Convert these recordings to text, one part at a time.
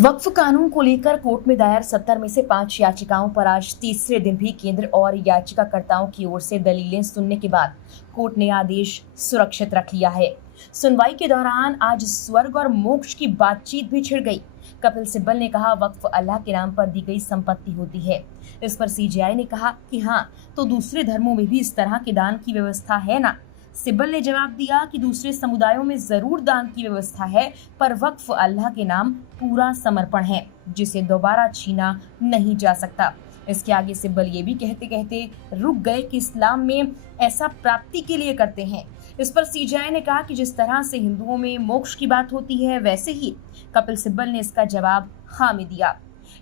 वक्फ कानून को लेकर कोर्ट में दायर 70 में से 5 याचिकाओं पर आज तीसरे दिन भी केंद्र और याचिकाकर्ताओं की ओर से दलीलें सुनने के बाद कोर्ट ने आदेश सुरक्षित रख लिया है। सुनवाई के दौरान आज स्वर्ग और मोक्ष की बातचीत भी छिड़ गई। कपिल सिब्बल ने कहा, वक्फ अल्लाह के नाम पर दी गई संपत्ति होती है। इस पर सीजेआई ने कहा कि हाँ, तो दूसरे धर्मों में भी इस तरह के दान की व्यवस्था है ना। सिब्बल ने जवाब दिया कि दूसरे समुदायों में जरूर दान की व्यवस्था है, पर वक्फ अल्लाह के नाम पूरा समर्पण है जिसे दोबारा छीना नहीं जा सकता। इसके आगे सिब्बल ये भी कहते कहते रुक गए कि इस्लाम में ऐसा प्राप्ति के लिए करते हैं। इस पर सीजेआई ने कहा कि जिस तरह से हिंदुओं में मोक्ष की बात होती है, वैसे ही कपिल सिब्बल ने इसका जवाब हाँ में दिया।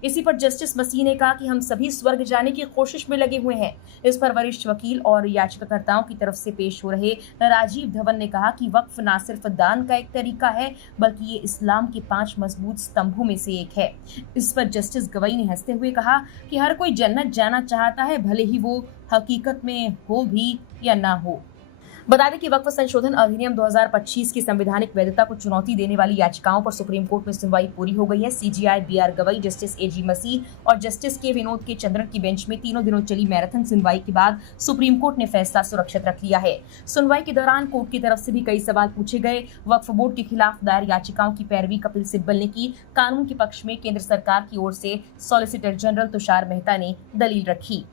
इसी पर जस्टिस मसीह ने कहा कि हम सभी स्वर्ग जाने की कोशिश में लगे हुए हैं। इस पर वरिष्ठ वकील और याचिकाकर्ताओं की तरफ से पेश हो रहे राजीव धवन ने कहा कि वक्फ ना सिर्फ दान का एक तरीका है, बल्कि ये इस्लाम के 5 मजबूत स्तंभों में से एक है। इस पर जस्टिस गवई ने हंसते हुए कहा कि हर कोई जन्नत जाना चाहता है, भले ही वो हकीकत में हो भी या ना हो। बता दें कि वक्फ संशोधन अधिनियम 2025 की संवैधानिक वैधता को चुनौती देने वाली याचिकाओं पर सुप्रीम कोर्ट में सुनवाई पूरी हो गई है। सीजेआई बीआर गवई, जस्टिस एजी मसीह और जस्टिस के विनोद के चंद्रन की बेंच में तीनों दिनों चली मैराथन सुनवाई के बाद सुप्रीम कोर्ट ने फैसला सुरक्षित रख लिया है। सुनवाई के दौरान कोर्ट की तरफ से भी कई सवाल पूछे गए। वक्फ बोर्ड के खिलाफ दायर याचिकाओं की पैरवी कपिल सिब्बल ने की। कानून के पक्ष में केंद्र सरकार की ओर से सॉलिसिटर जनरल तुषार मेहता ने दलील रखी।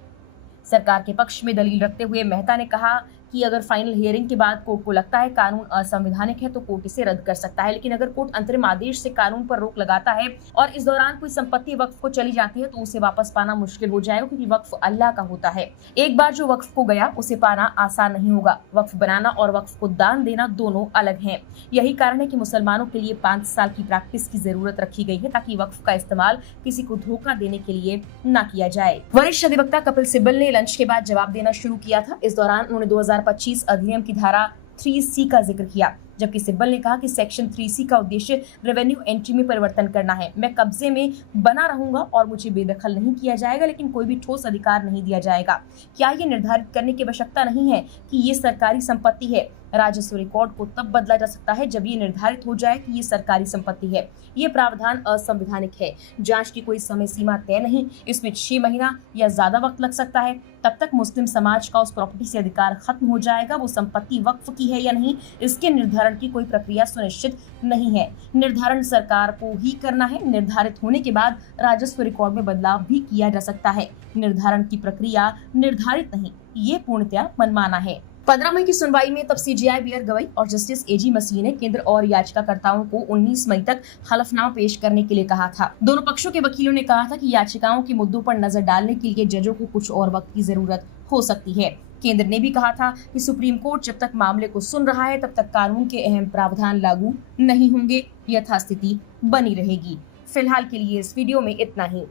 सरकार के पक्ष में दलील रखते हुए मेहता ने कहा कि अगर फाइनल हियरिंग के बाद कोर्ट को लगता है कानून असंवैधानिक है तो कोर्ट इसे रद्द कर सकता है, लेकिन अगर कोर्ट अंतरिम आदेश से कानून पर रोक लगाता है और इस दौरान कोई संपत्ति वक्फ को चली जाती है तो उसे वापस पाना मुश्किल हो जाएगा, क्योंकि वक्फ अल्लाह का होता है। एक बार जो वक्फ को गया उसे पाना आसान नहीं होगा। वक्फ बनाना और वक्फ को दान देना दोनों अलग हैं। यही कारण है कि मुसलमानों के लिए 5 साल की प्रैक्टिस की जरूरत रखी गई है, ताकि वक्फ का इस्तेमाल किसी को धोखा देने के लिए न किया जाए। वरिष्ठ अधिवक्ता कपिल सिब्बल ने लंच के बाद जवाब देना शुरू किया था। इस दौरान उन्होंने 2025 अधिनियम की धारा 3C का जिक्र किया, जबकि सिब्बल ने कहा कि सेक्शन 3C का उद्देश्य रेवेन्यू एंट्री में परिवर्तन करना है। मैं कब्जे में बना रहूंगा और मुझे बेदखल नहीं किया जाएगा, लेकिन कोई भी ठोस अधिकार नहीं दिया जाएगा। क्या ये निर्धारित करने की आवश्यकता नहीं है कि ये सरकारी संपत्ति है? राजस्व रिकॉर्ड को तब बदला जा सकता है जब ये निर्धारित हो जाए कि ये सरकारी संपत्ति है। ये प्रावधान असंवैधानिक है। जांच की कोई समय सीमा तय नहीं, इसमें 6 महीना या ज्यादा वक्त लग सकता है। तब तक मुस्लिम समाज का उस प्रॉपर्टी से अधिकार खत्म हो जाएगा। वो संपत्ति वक्फ की है या नहीं, इसके निर्धारण की कोई प्रक्रिया सुनिश्चित नहीं है। निर्धारण सरकार को ही करना है। निर्धारित होने के बाद राजस्व रिकॉर्ड में बदलाव भी किया जा सकता है। निर्धारण की प्रक्रिया निर्धारित नहीं, ये पूर्णतया मनमाना है। 15 मई की सुनवाई में तब सीजेआई बीआर गवई और जस्टिस एजी मसीह ने केंद्र और याचिकाकर्ताओं को 19 मई तक हलफनामा पेश करने के लिए कहा था। दोनों पक्षों के वकीलों ने कहा था कि याचिकाओं के मुद्दों पर नजर डालने के लिए जजों को कुछ और वक्त की जरूरत हो सकती है। केंद्र ने भी कहा था कि सुप्रीम कोर्ट जब तक मामले को सुन रहा है तब तक कानून के अहम प्रावधान लागू नहीं होंगे, यथास्थिति बनी रहेगी। फिलहाल के लिए इस वीडियो में इतना ही।